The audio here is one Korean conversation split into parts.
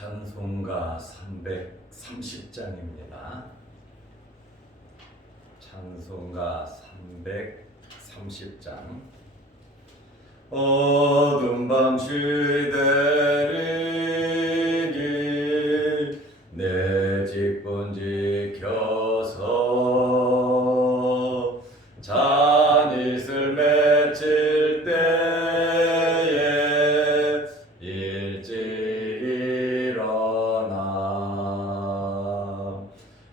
찬송가 330장입니다. 찬송가 330장. 어두운 밤 시대리니 내 직분 지켜서 잔이슬 맺힐 때에 일찍 일어나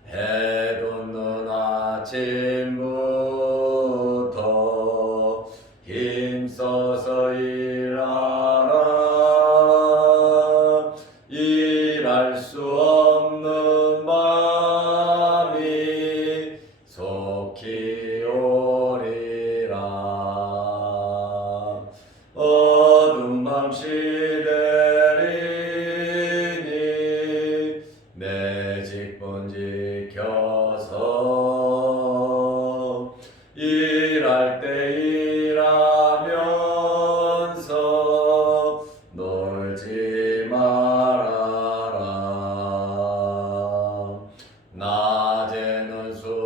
해 돋는 아침부터 힘써서 일하라. 일할 수 없는 마음이 속히 오리라. 어두운 밤 시대리니 내 직분 지켜서 일할 때 일하면서 놀지 말아라. 낮에는 수고하나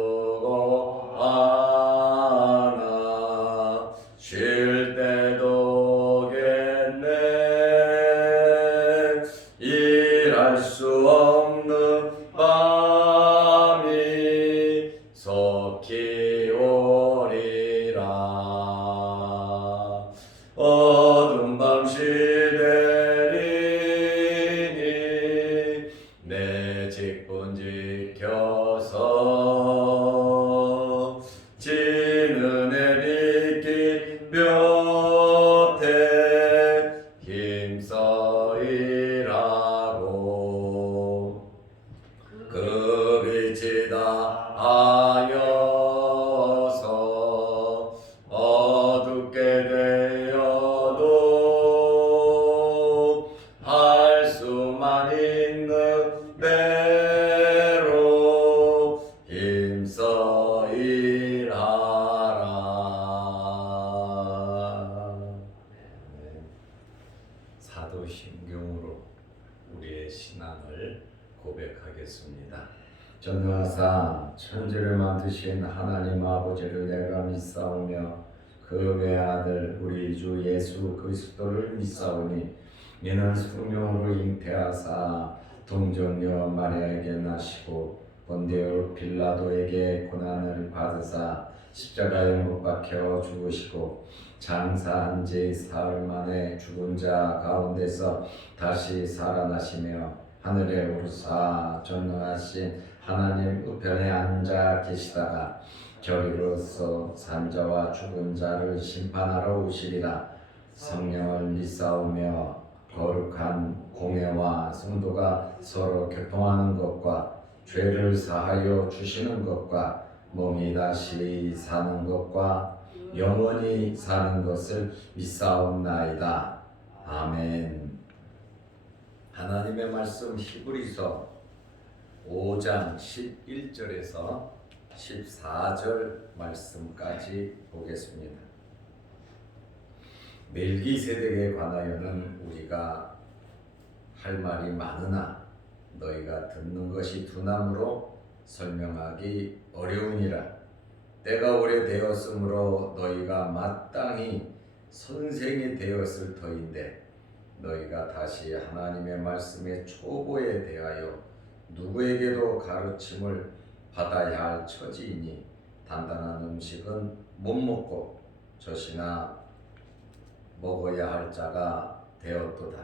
쉴 때도 오겠네. 일할 수 없는 밤이 속히 오리라. 어두운 밤 시대리니 내 직분 지켜서 지는 해 비낀 볕에 힘써 일하고 그 빛이 다하여서 어둡게 되어도 할 수만 있는 대로 힘써 일하라. 사도신경으로 우리의 신앙을 고백하겠습니다. 전능하사 천지를 만드신 하나님 아버지를 내가 믿사오며 그 외아들 우리 주 예수 그리스도를 믿사오니 이는 성령으로 잉태하사 동정녀 마리아에게 나시고 본디오 빌라도에게 고난을 받으사 십자가에 못 박혀 죽으시고 장사한 지 사흘 만에 죽은 자 가운데서 다시 살아나시며 하늘에 오르사 전능하신 하나님 우편에 앉아 계시다가 저리로서 산자와 죽은 자를 심판하러 오시리라. 성령을 믿사오며 거룩한 공회와 성도가 서로 교통하는 것과 죄를 사하여 주시는 것과 몸이 다시 사는 것과 영원히 사는 것을 믿사옵나이다. 아멘. 하나님의 말씀 히브리서 5장 11절에서 14절 말씀까지 보겠습니다. 멜기세덱에 관하여는 우리가 할 말이 많으나 너희가 듣는 것이 둔함으로 설명하기 어려우니라. 때가 오래되었으므로 너희가 마땅히 선생이 되었을 터인데 너희가 다시 하나님의 말씀의 초보에 대하여 누구에게도 가르침을 받아야 할 처지이니 단단한 음식은 못 먹고 젖이나 먹어야 할 자가 되었도다.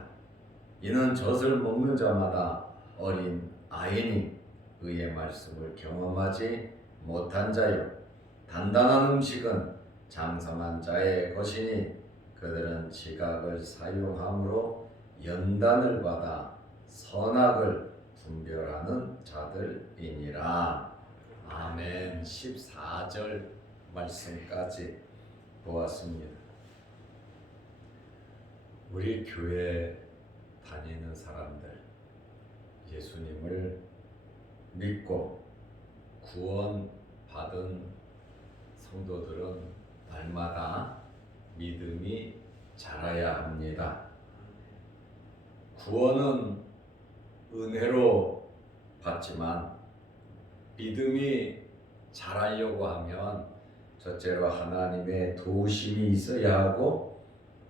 이는 젖을 먹는 자마다 어린 아이니 의의 말씀을 경험하지 못한 자요 단단한 음식은 장성한 자의 것이니 그들은 지각을 사용함으로 연단을 받아 선악을 분별하는 자들이니라. 아멘. 14절 말씀까지 보았습니다. 우리 교회 다니는 사람들, 예수님을 믿고 구원 받은 성도들은 날마다 믿음이 자라야 합니다. 구원은 은혜로 받지만 믿음이 자라려고 하면 첫째로 하나님의 도우심이 있어야 하고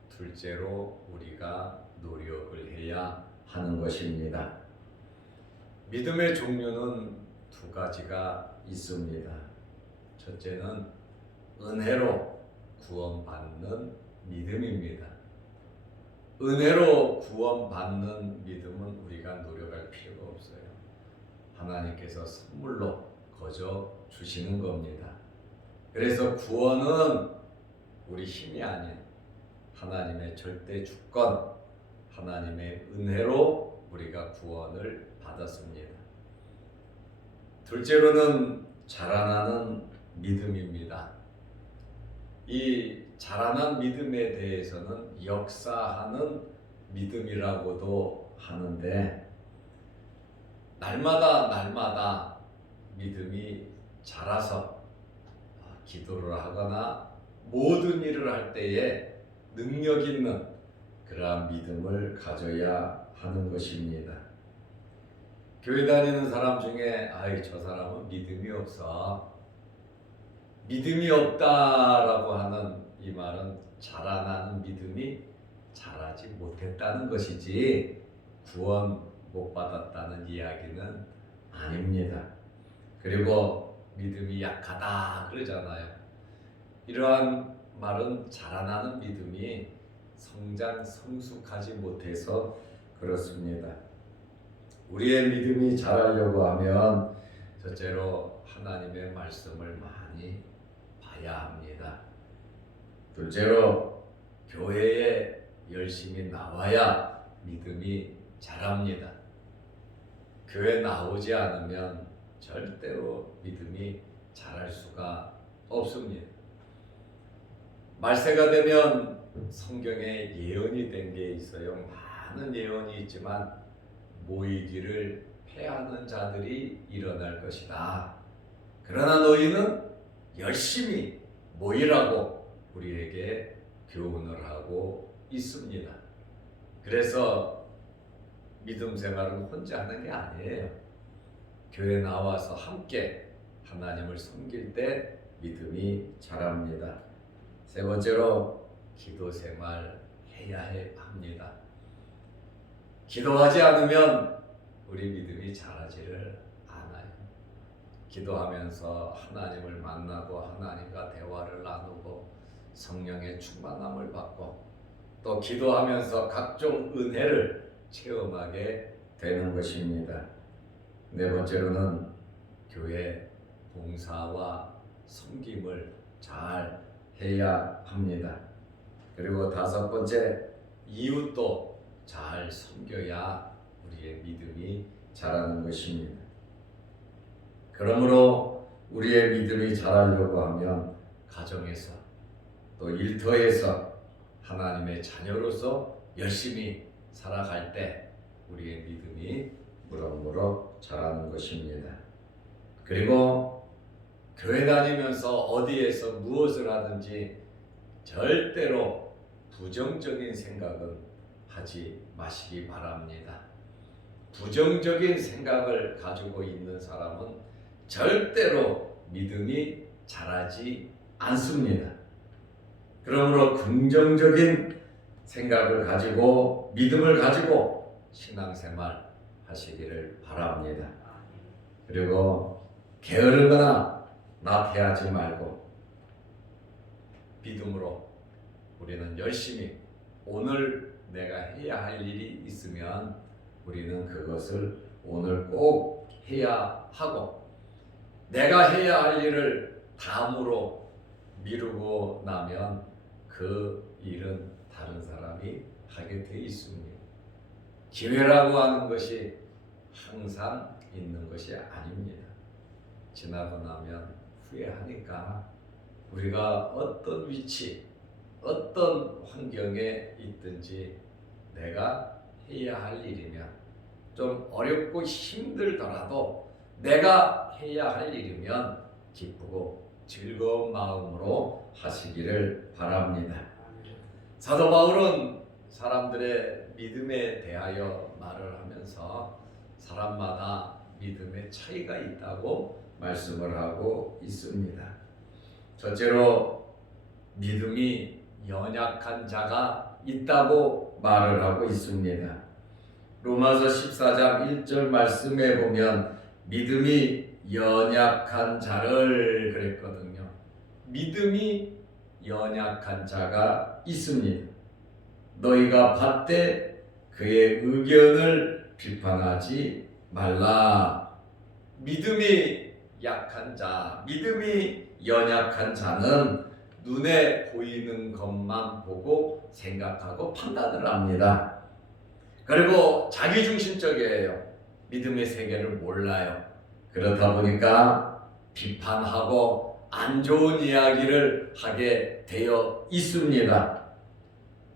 둘째로 우리가 노력을 해야 하는 것입니다. 믿음의 종류는 두 가지가 있습니다. 첫째는 은혜로 구원받는 믿음입니다. 은혜로 구원받는 믿음은 우리가 노력할 필요가 없어요. 하나님께서 선물로 거저 주시는 겁니다. 그래서 구원은 우리 힘이 아닌 하나님의 절대 주권, 하나님의 은혜로 우리가 구원을 받았습니다. 둘째로는 자라나는 믿음입니다. 이 자라난 믿음에 대해서는 역사하는 믿음이라고도 하는데 날마다 믿음이 자라서 기도를 하거나 모든 일을 할 때에 능력 있는 그러한 믿음을 가져야 하는 것입니다. 교회 다니는 사람 중에 저 사람은 믿음이 없어. 믿음이 없다라고 하는 이 말은 자라나는 믿음이 자라지 못했다는 것이지 구원 못 받았다는 이야기는 아닙니다. 그리고 믿음이 약하다 그러잖아요. 이러한 말은 자라나는 믿음이 성숙하지 못해서 그렇습니다. 우리의 믿음이 자라려고 하면 첫째로 하나님의 말씀을 많이 봐야 합니다. 둘째로 교회에 열심히 나와야 믿음이 자랍니다. 교회 나오지 않으면 절대로 믿음이 자랄 수가 없습니다. 말세가 되면 성경에 예언이 된 게 있어요. 많은 예언이 있지만 모이기를 패하는 자들이 일어날 것이다. 그러나 너희는 열심히 모이라고 우리에게 교훈을 하고 있습니다. 그래서 믿음 생활은 혼자 하는 게 아니에요. 교회 나와서 함께 하나님을 섬길 때 믿음이 자랍니다. 세 번째로 기도 생활 해야 합니다. 기도하지 않으면 우리 믿음이 자라지를 않아요. 기도하면서 하나님을 만나고 하나님과 대화를 나누고 성령의 충만함을 받고 또 기도하면서 각종 은혜를 체험하게 되는 것입니다. 네 번째로는 교회 봉사와 섬김을 잘 해야 합니다. 그리고 다섯 번째, 이웃도 잘 섬겨야 우리의 믿음이 자라는 것입니다. 그러므로 우리의 믿음이 자라려고 하면 가정에서 또 일터에서 하나님의 자녀로서 열심히 살아갈 때 우리의 믿음이 무럭무럭 자라는 것입니다. 그리고 교회 다니면서 어디에서 무엇을 하든지 절대로 부정적인 생각은 하지 마시기 바랍니다. 부정적인 생각을 가지고 있는 사람은 절대로 믿음이 자라지 않습니다. 그러므로 긍정적인 생각을 가지고 믿음을 가지고 신앙생활 하시기를 바랍니다. 그리고 게으르거나 나태하지 말고 믿음으로 우리는 열심히 오늘 내가 해야 할 일이 있으면 우리는 그것을 오늘 꼭 해야 하고 내가 해야 할 일을 다음으로 미루고 나면 그 일은 다른 사람이 하게 돼 있습니다. 기회라고 하는 것이 항상 있는 것이 아닙니다. 지나고 나면 후회하니까 우리가 어떤 위치, 어떤 환경에 있든지 내가 해야 할 일이면 좀 어렵고 힘들더라도 내가 해야 할 일이면 기쁘고 즐거운 마음으로 하시기를 바랍니다. 사도 바울은 사람들의 믿음에 대하여 말을 하면서 사람마다 믿음의 차이가 있다고 말씀을 하고 있습니다. 첫째로 믿음이 연약한 자가 있다고 말을 하고 있습니다. 로마서 14장 1절 말씀에 보면 믿음이 연약한 자를 그랬거든요. 믿음이 연약한 자가 있습니다. 너희가 받되 그의 의견을 비판하지 말라. 믿음이 약한 자, 믿음이 연약한 자는 눈에 보이는 것만 보고 생각하고 판단을 합니다. 그리고 자기중심적이에요. 믿음의 세계를 몰라요. 그렇다 보니까 비판하고 안 좋은 이야기를 하게 되어 있습니다.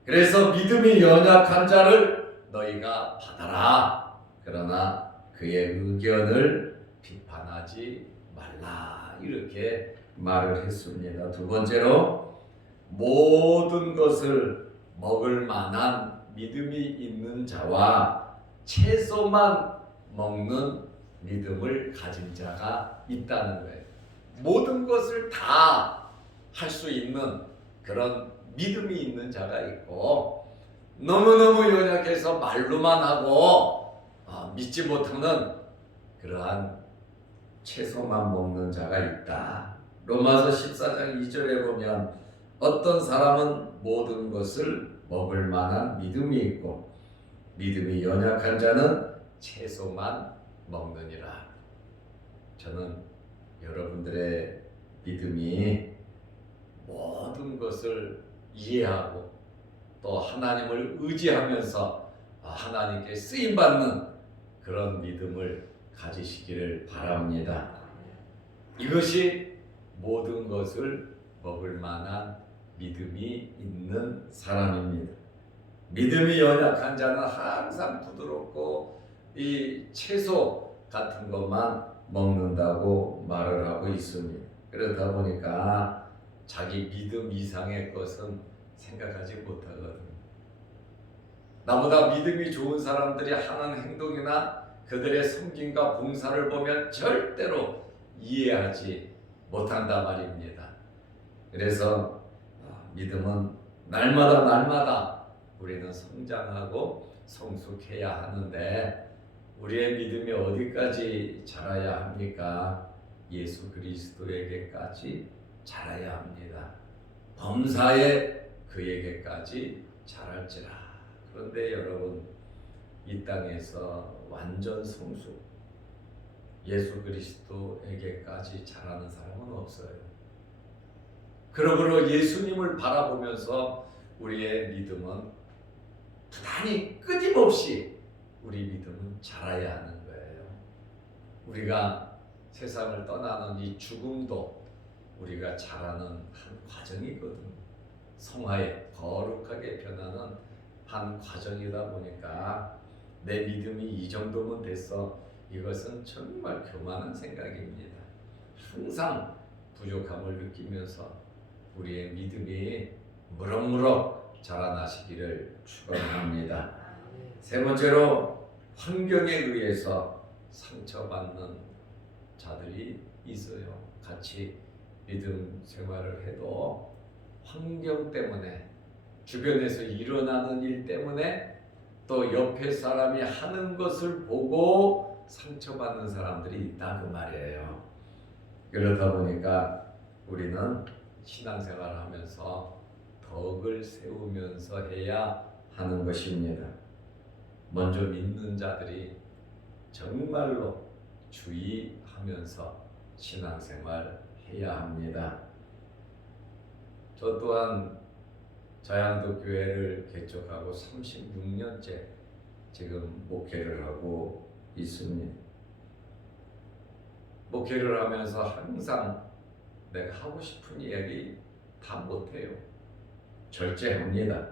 그래서 믿음이 연약한 자를 너희가 받아라. 그러나 그의 의견을 비판하지 말라. 이렇게 말을 했습니다. 두 번째로 모든 것을 먹을 만한 믿음이 있는 자와 채소만 먹는 믿음을 가진 자가 있다는 거예요. 모든 것을 다 할 수 있는 그런 믿음이 있는 자가 있고, 너무너무 연약해서 말로만 하고 믿지 못하는 그러한 채소만 먹는 자가 있다. 로마서 14장 2절에 보면 어떤 사람은 모든 것을 먹을 만한 믿음이 있고 믿음이 연약한 자는 채소만 먹느니라. 저는 여러분들의 믿음이 모든 것을 이해하고 또 하나님을 의지하면서 하나님께 쓰임받는 그런 믿음을 가지시기를 바랍니다. 이것이 모든 것을 먹을 만한 믿음이 있는 사람입니다. 믿음이 연약한 자는 항상 부드럽고 이 채소 같은 것만 먹는다고 말을 하고 있습니다. 그러다 보니까 자기 믿음 이상의 것은 생각하지 못하거든요. 나보다 믿음이 좋은 사람들이 하는 행동이나 그들의 섬김과 봉사를 보면 절대로 이해하지 못한단 말입니다. 그래서 믿음은 날마다 우리는 성장하고 성숙해야 하는데, 우리의 믿음이 어디까지 자라야 합니까? 예수 그리스도에게까지 자라야 합니다. 범사에 그에게까지 자랄지라. 그런데 여러분, 이 땅에서 완전 성숙, 예수 그리스도에게까지 자라는 사람은 없어요. 그러므로 예수님을 바라보면서 우리의 믿음은 부단히 끊임없이 우리 믿음은 자라야 하는 거예요. 우리가 세상을 떠나는 이 죽음도 우리가 자라는 한 과정이거든요. 성화에 거룩하게 변하는 한 과정이다 보니까 내 믿음이 이 정도면 됐어, 이것은 정말 교만한 생각입니다. 항상 부족함을 느끼면서 우리의 믿음이 무럭무럭 자라나시기를 축원합니다. 세 번째로 환경에 의해서 상처받는 자들이 있어요. 같이 믿음 생활을 해도 환경 때문에, 주변에서 일어나는 일 때문에, 또 옆에 사람이 하는 것을 보고 상처받는 사람들이 있다 그 말이에요. 그러다 보니까 우리는 신앙생활을 하면서 덕을 세우면서 해야 하는 것입니다. 먼저 믿는 자들이 정말로 주의하면서 신앙생활 해야 합니다. 저 또한 자양도 교회를 개척하고 36년째 지금 목회를 하고 있습니다. 목회를 하면서 항상 내가 하고 싶은 이야기 다 못해요. 절제합니다.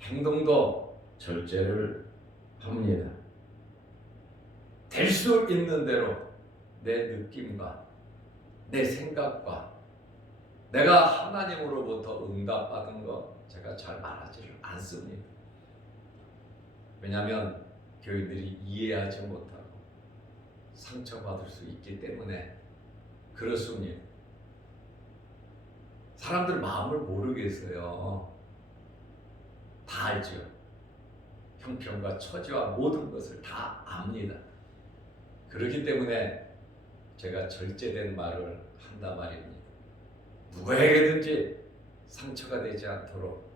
행동도 절제를 합니다. 될 수 있는 대로 내 느낌과 내 생각과 내가 하나님으로부터 응답받은 거 제가 잘 말하지를 않습니다. 왜냐하면 교인들이 이해하지 못하고 상처받을 수 있기 때문에 그렇습니다. 사람들 마음을 모르겠어요. 다 알죠. 형편과 처지와 모든 것을 다 압니다. 그렇기 때문에 제가 절제된 말을 한단 말입니다. 누구에게든지 상처가 되지 않도록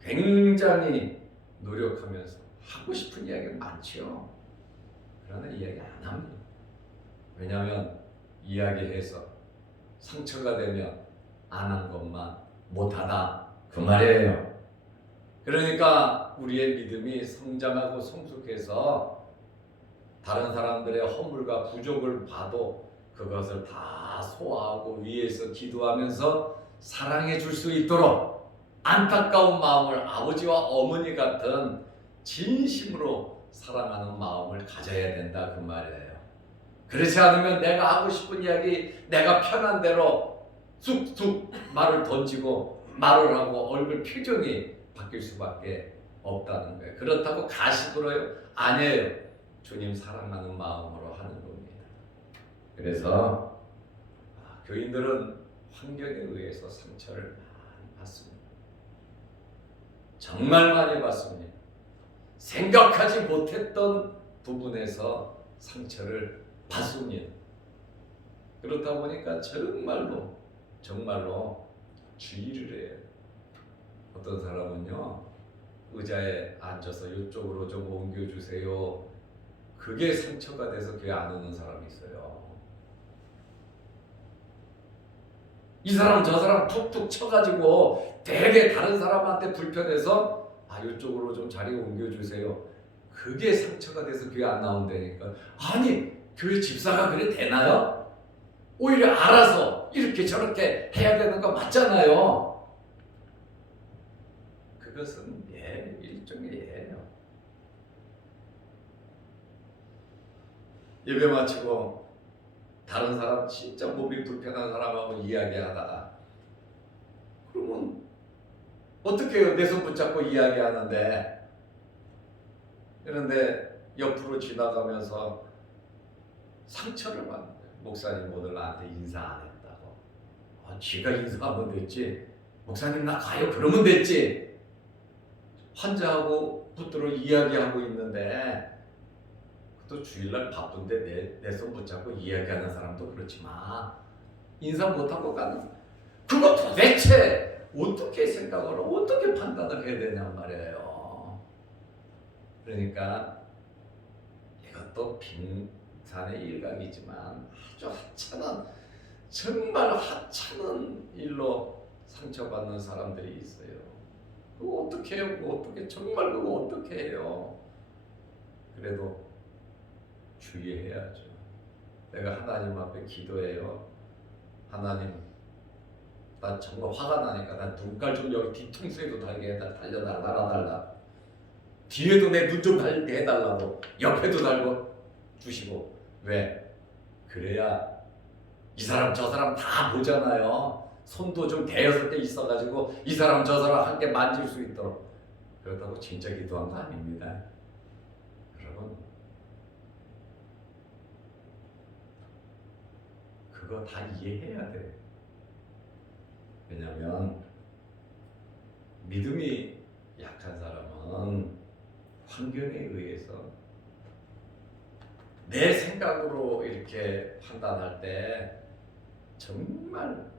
굉장히 노력하면서 하고 싶은 이야기가 많죠. 그러나 이야기 안 합니다. 왜냐하면 이야기해서 상처가 되면 안 한 것만 못하다 그 말이에요. 그러니까 우리의 믿음이 성장하고 성숙해서 다른 사람들의 허물과 부족을 봐도 그것을 다 소화하고 위에서 기도하면서 사랑해 줄 수 있도록 안타까운 마음을 아버지와 어머니 같은 진심으로 사랑하는 마음을 가져야 된다 그 말이에요. 그렇지 않으면 내가 하고 싶은 이야기 내가 편한 대로 쑥쑥 말을 던지고 말을 하고 얼굴 표정이 바뀔 수밖에 없다는 거예요. 그렇다고 가식으로요? 아니에요. 주님 사랑하는 마음으로 하는 겁니다. 그래서 교인들은 환경에 의해서 상처를 많이 받습니다. 정말 많이 받습니다. 생각하지 못했던 부분에서 상처를 받습니다. 그렇다 보니까 정말로 주의를 해요. 어떤 사람은요, 의자에 앉아서 이쪽으로 좀 옮겨주세요. 그게 상처가 돼서 교회 안 오는 사람이 있어요. 이 사람 저 사람 툭툭 쳐가지고 되게 다른 사람한테 불편해서 이쪽으로 좀 자리 옮겨주세요. 그게 상처가 돼서 교회 안 나온다니까. 아니 교회 집사가 그래 되나요? 오히려 알아서 이렇게 저렇게 해야 되는 거 맞잖아요. 그것은 일종의 예예요. 예배 마치고 다른 사람 진짜 몸이 불편한 사람하고 이야기하다가 그러면 어떻게 해요? 내 손 붙잡고 이야기하는데 그런데 옆으로 지나가면서 상처를 받는 거예요. 목사님 오늘 나한테 인사 안 했다고. 지가 인사하면 됐지. 목사님 나 가요 그러면 됐지. 환자하고 붙들어 이야기하고 있는데 또 주일날 바쁜데 내 손 붙잡고 이야기하는 사람도 그렇지만 인사 못하고 가는 그거 도대체 어떻게 생각을 어떻게 판단을 해야 되냔 말이에요. 그러니까 이것도 빙산의 일각이지만 아주 정말 하찮은 일로 상처받는 사람들이 있어요. 그거 어떻게 해요? 정말 그거 어떻게 해요? 그래도 주의해야죠. 내가 하나님 앞에 기도해요. 하나님, 나 정말 화가 나니까 나 눈깔 좀 여기 뒤통수에도 달게 달아달라. 뒤에도 내 눈 좀 달게 해달라고. 옆에도 달고 주시고. 왜? 그래야 이 사람 저 사람 다 보잖아요. 손도 좀 대여섯 개 있어가지고 이 사람 저 사람 함께 만질 수 있도록. 그렇다고 진짜 기도한 거 아닙니다. 여러분, 그거 다 이해해야 돼. 왜냐하면 믿음이 약한 사람은 환경에 의해서 내 생각으로 이렇게 판단할 때 정말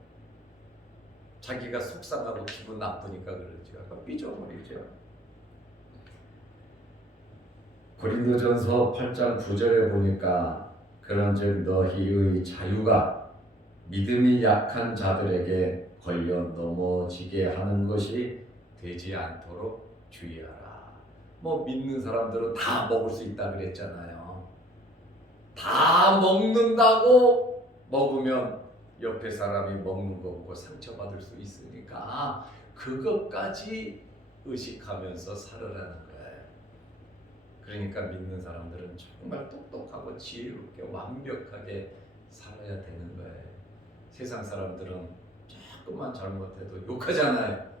자기가 속상하고 기분 나쁘니까 그러죠. 삐져버리죠. 고린도전서 8장 9절에 보니까 그런즉 너희의 자유가 믿음이 약한 자들에게 걸려 넘어지게 하는 것이 되지 않도록 주의하라. 믿는 사람들은 다 먹을 수 있다 그랬잖아요. 다 먹는다고 먹으면 옆에 사람이 먹는 거 보고 상처받을 수 있으니까 그것까지 의식하면서 살으라는 거예요. 그러니까 믿는 사람들은 정말 똑똑하고 지혜롭게 완벽하게 살아야 되는 거예요. 세상 사람들은 조금만 잘못해도 욕하잖아요.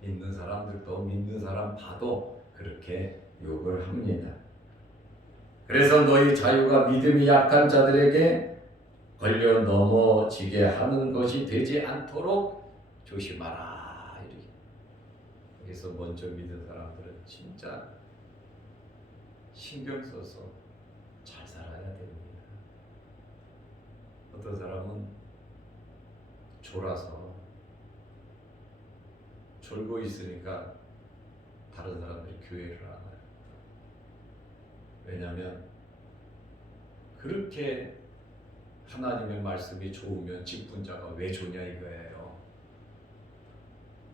믿는 사람들도 믿는 사람 봐도 그렇게 욕을 합니다. 그래서 너희 자유가 믿음이 약한 자들에게 걸려 넘어지게 하는 것이 되지 않도록 조심하라. 이렇게. 그래서 먼저 믿은 사람들은 진짜 신경 써서 잘 살아야 됩니다. 어떤 사람은 졸아서 졸고 있으니까 다른 사람들이 교회를 안 와요. 왜냐하면 그렇게 하나님의 말씀이 좋으면 직분자가 왜 좋냐 이거예요.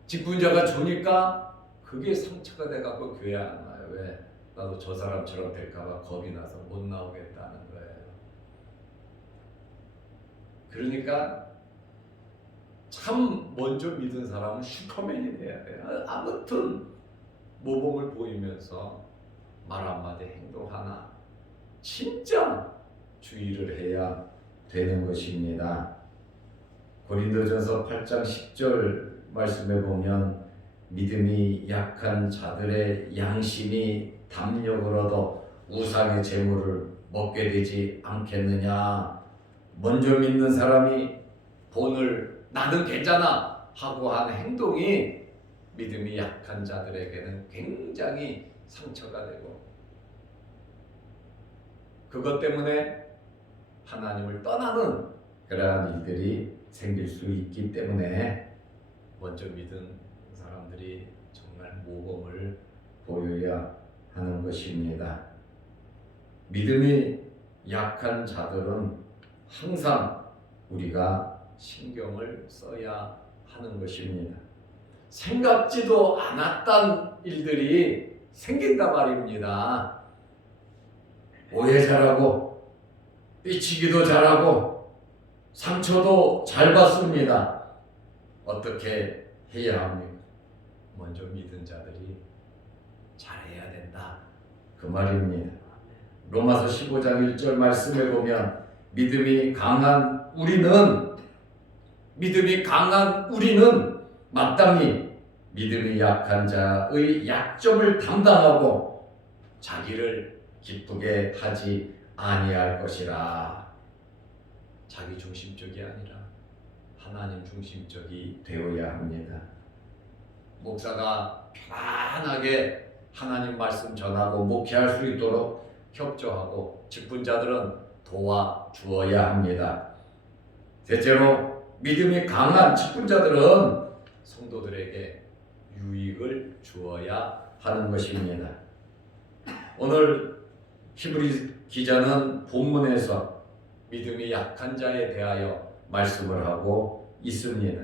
직분자가 좋으니까 그게 상처가 돼갖고 교회 안 와요. 왜? 나도 저 사람처럼 될까봐 겁이 나서 못 나오겠다는 거예요. 그러니까 참 먼저 믿은 사람은 슈퍼맨이 돼야 돼요. 아무튼 모범을 보이면서 말 한마디 행동 하나 진짜 주의를 해야 되는 것입니다. 고린도전서 8장 10절 말씀에 보면 믿음이 약한 자들의 양심이 담력을 얻어 우상의 재물을 먹게 되지 않겠느냐. 먼저 믿는 사람이 본을 나는 괜찮아 하고 한 행동이 믿음이 약한 자들에게는 굉장히 상처가 되고 그것 때문에 하나님을 떠나는 그러한 일들이 생길 수 있기 때문에 먼저 믿은 사람들이 정말 모범을 보여야 하는 것입니다. 믿음이 약한 자들은 항상 우리가 신경을 써야 하는 것입니다. 생각지도 않았던 일들이 생긴단 말입니다. 오해 잘하고 삐치기도 잘하고 상처도 잘 받습니다. 어떻게 해야 합니까? 먼저 믿은 자들이 잘해야 된다. 그 말입니다. 로마서 15장 1절 말씀에 보면 믿음이 강한 우리는 마땅히 믿음이 약한 자의 약점을 담당하고 자기를 기쁘게 하지 아니할 것이라. 자기 중심적이 아니라 하나님 중심적이 되어야 합니다. 목사가 편안하게 하나님 말씀 전하고 목회할 수 있도록 협조하고 직분자들은 도와주어야 합니다. 셋째로 믿음이 강한 직분자들은 성도들에게 유익을 주어야 하는 것입니다. 오늘 히브리 기자는 본문에서 믿음이 약한 자에 대하여 말씀을 하고 있습니다.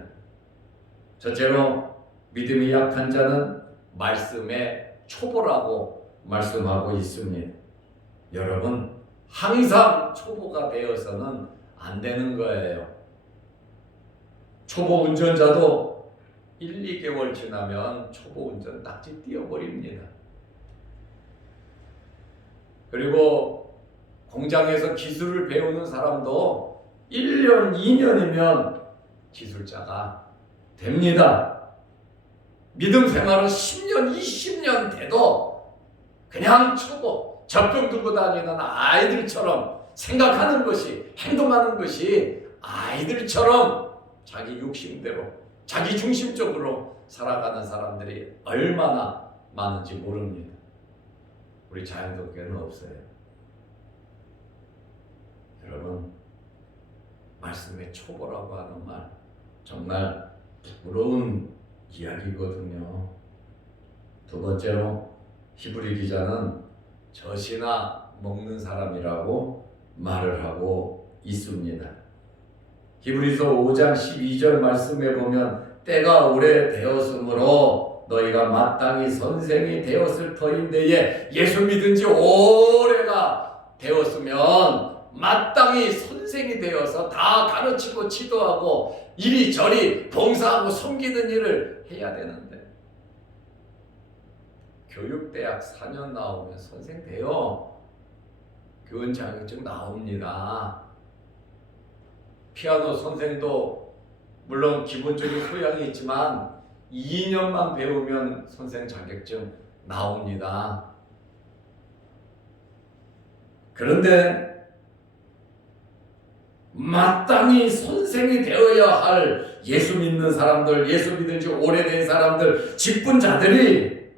첫째로 믿음이 약한 자는 말씀의 초보라고 말씀하고 있습니다. 여러분 항상 초보가 되어서는 안 되는 거예요. 초보 운전자도 1, 2개월 지나면 초보 운전 딱지 띄어버립니다. 그리고 공장에서 기술을 배우는 사람도 1년, 2년이면 기술자가 됩니다. 믿음 생활은 10년, 20년 돼도 그냥 초보, 젖병 들고 다니는 아이들처럼 생각하는 것이, 행동하는 것이 아이들처럼 자기 욕심대로, 자기 중심적으로 살아가는 사람들이 얼마나 많은지 모릅니다. 우리 자연동교회는 없어요. 여러분, 말씀의 초보라고 하는 말 정말 부러운 이야기거든요. 두 번째로 히브리 기자는 젖이나 먹는 사람이라고 말을 하고 있습니다. 히브리서 5장 12절 말씀에 보면 때가 오래되었으므로 너희가 마땅히 선생이 되었을 터인데에 예수 믿은 지 오래가 되었으면 마땅히 선생이 되어서 다 가르치고 지도하고 이리저리 봉사하고 섬기는 일을 해야 되는데 교육대학 4년 나오면 선생 돼요. 교원 자격증 나옵니다. 피아노 선생도 물론 기본적인 소양이 있지만 2년만 배우면 선생 자격증 나옵니다. 그런데 마땅히 선생이 되어야 할 예수 믿는 사람들, 예수 믿은 지 오래된 사람들, 직분자들이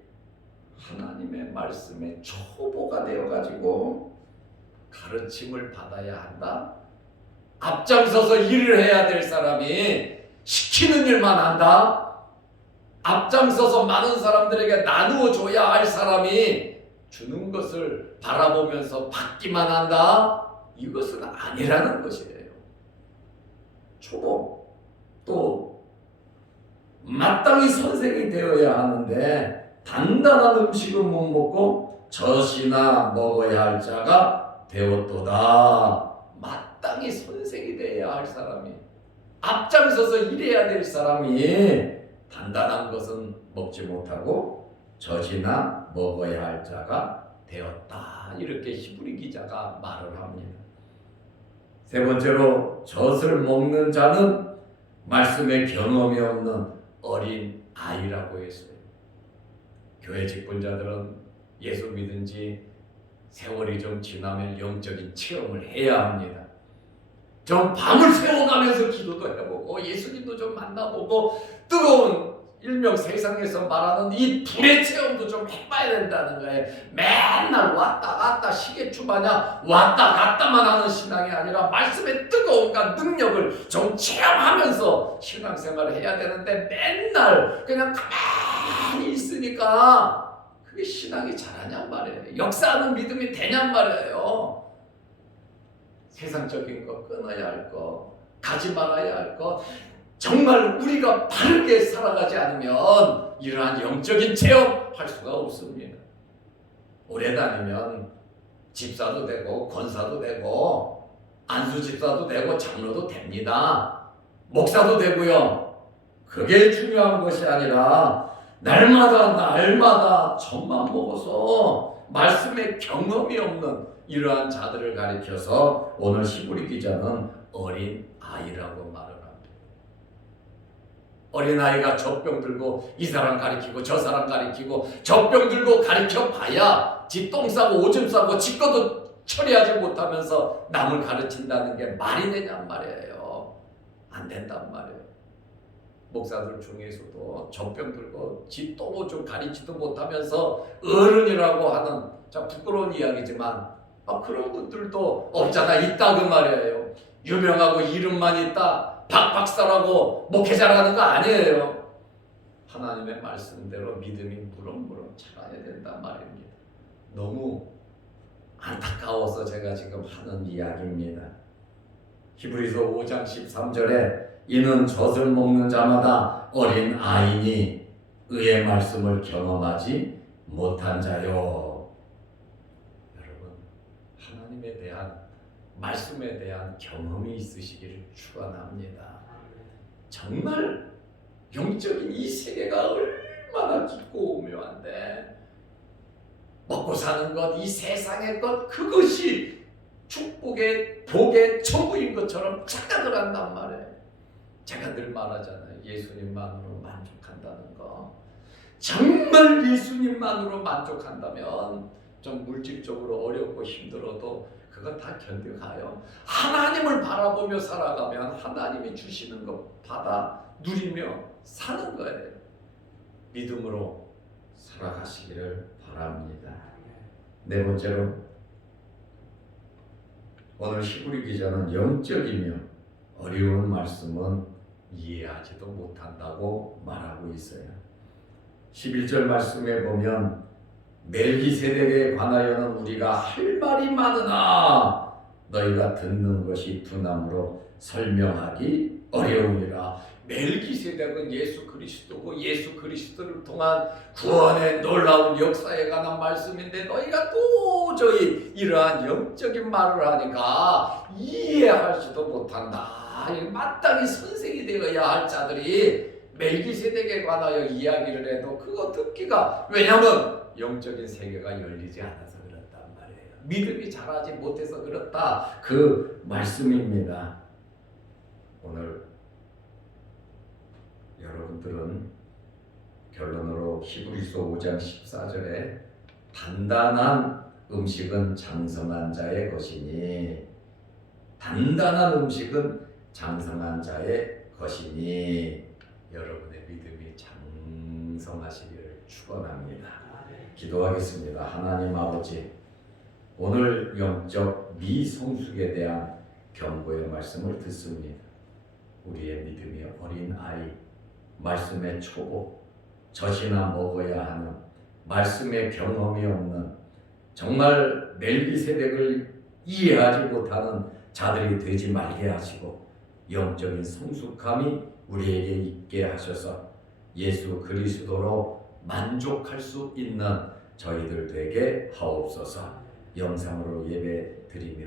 하나님의 말씀에 초보가 되어가지고 가르침을 받아야 한다. 앞장서서 일을 해야 될 사람이 시키는 일만 한다. 앞장서서 많은 사람들에게 나누어 줘야 할 사람이 주는 것을 바라보면서 받기만 한다. 이것은 아니라는 것이에요. 초보, 또 마땅히 선생이 되어야 하는데 단단한 음식은 못 먹고 젖이나 먹어야 할 자가 되었도다. 마땅히 선생이 되어야 할 사람이, 앞장서서 일해야 될 사람이 단단한 것은 먹지 못하고 젖이나 먹어야 할 자가 되었다. 이렇게 히브리 기자가 말을 합니다. 세 번째로 젖을 먹는 자는 말씀에 경험이 없는 어린 아이라고 했어요. 교회 직분자들은 예수 믿은 지 세월이 좀 지나면 영적인 체험을 해야 합니다. 좀 밤을 새워가면서 기도도 해보고 예수님도 좀 만나보고 뜨거운 일명 세상에서 말하는 이 불의 체험도 좀 해봐야 된다는 거예요. 맨날 왔다 갔다 시계추 마냥 왔다 갔다만 하는 신앙이 아니라 말씀의 뜨거움과 능력을 좀 체험하면서 신앙생활을 해야 되는데 맨날 그냥 가만히 있으니까 그게 신앙이 잘하냔 말이에요. 역사하는 믿음이 되냔 말이에요. 세상적인 거 끊어야 할 거, 가지 말아야 할 거, 정말 우리가 바르게 살아가지 않으면 이러한 영적인 체험할 수가 없습니다. 오래 다니면 집사도 되고 권사도 되고 안수집사도 되고 장로도 됩니다. 목사도 되고요. 그게 중요한 것이 아니라 날마다 젖만 먹어서 말씀에 경험이 없는 이러한 자들을 가리켜서 오늘 히브리 기자는 어린 아이라고 말을 합니다. 어린아이가 젖병 들고 이 사람 가리키고 저 사람 가리키고 젖병 들고 가리켜 봐야 지 똥 싸고 오줌 싸고 지 것도 처리하지 못하면서 남을 가르친다는 게 말이 되냔 말이에요. 안 된단 말이에요. 목사들 중에서도 젖병 들고 지 똥 오줌 가리지도 못하면서 어른이라고 하는, 자 부끄러운 이야기지만 그런 분들도 없잖아. 있다 그 말이에요. 유명하고 이름만 있다 박 박사라고 목회자라는 거 아니에요. 하나님의 말씀대로 믿음이 무럭무럭 자라야 된단 말입니다. 너무 안타까워서 제가 지금 하는 이야기입니다. 히브리서 5장 13절에 이는 젖을 먹는 자마다 어린 아이니 의의 말씀을 경험하지 못한 자요. 여러분, 하나님에 대한 말씀에 대한 경험이 있으시기를 축원합니다. 정말 영적인 이 세계가 얼마나 깊고 오묘한데 먹고 사는 것, 이 세상의 것, 그것이 축복의 복의 전부인 것처럼 착각을 한단 말이에요. 제가 늘 말하잖아요. 예수님만으로 만족한다는 거. 정말 예수님만으로 만족한다면 좀 물질적으로 어렵고 힘들어도 그거 다 견뎌가요. 하나님을 바라보며 살아가면 하나님이 주시는 것 받아 누리며 사는 거예요. 믿음으로 살아가시기를 바랍니다. 네 번째로 오늘 히브리 기자는 영적이며 어려운 말씀은 이해하지도 못한다고 말하고 있어요. 11절 말씀에 보면 멜기세덱에 관하여는 우리가 할 말이 많으나 너희가 듣는 것이 둔함으로 설명하기 어려우니라. 멜기세덱은 예수 그리스도고 예수 그리스도를 통한 구원의 놀라운 역사에 관한 말씀인데 너희가 도저히 이러한 영적인 말을 하니까 이해하지도 못한다. 마땅히 선생이 되어야 할 자들이 멜기세덱에 관하여 이야기를 해도 그거 듣기가, 왜냐하면 영적인 세계가 열리지 않아서 그렇단 말이에요. 믿음이 자라지 못해서 그렇다, 그 말씀입니다. 오늘 여러분들은 결론으로 히브리서 5장 14절에 단단한 음식은 장성한 자의 것이니 단단한 음식은 장성한 자의 것이니 여러분의 믿음이 장성하시기를 축원합니다. 기도하겠습니다. 하나님 아버지, 오늘 영적 미성숙에 대한 경고의 말씀을 듣습니다. 우리의 믿음이 어린 아이, 말씀의 초보, 젖이나 먹어야 하는 말씀의 경험이 없는 정말 멜기세덱을 이해하지 못하는 자들이 되지 말게 하시고 영적인 성숙함이 우리에게 있게 하셔서 예수 그리스도로 만족할 수 있는 저희들 되게 하옵소서. 영상으로 예배 드리며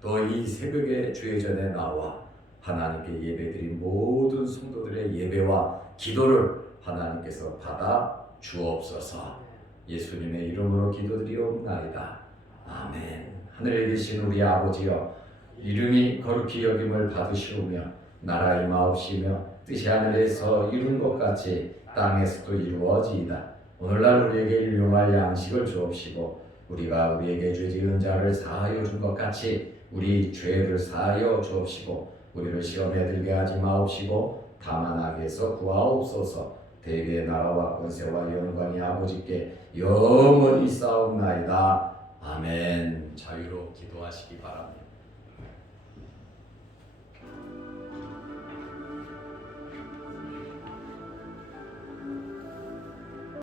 또 이 새벽에 주의 전에 나와 하나님께 예배드린 모든 성도들의 예배와 기도를 하나님께서 받아 주옵소서. 예수님의 이름으로 기도드리옵나이다. 아멘. 하늘에 계신 우리 아버지여, 이름이 거룩히 여김을 받으시오며 나라 임하옵시며 뜻이 하늘에서 이룬 것 같이 땅에서도 이루어지이다. 오늘날 우리에게 일용할 양식을 주옵시고 우리가 우리에게 죄 지은 자를 사하여 준 것 같이 우리 죄를 사하여 주옵시고 우리를 시험에 들게 하지 마옵시고 다만 악에서 구하옵소서. 대개의 나라와 권세와 영광이 아버지께 영원히 싸움나이다. 아멘. 자유로 기도하시기 바랍니다.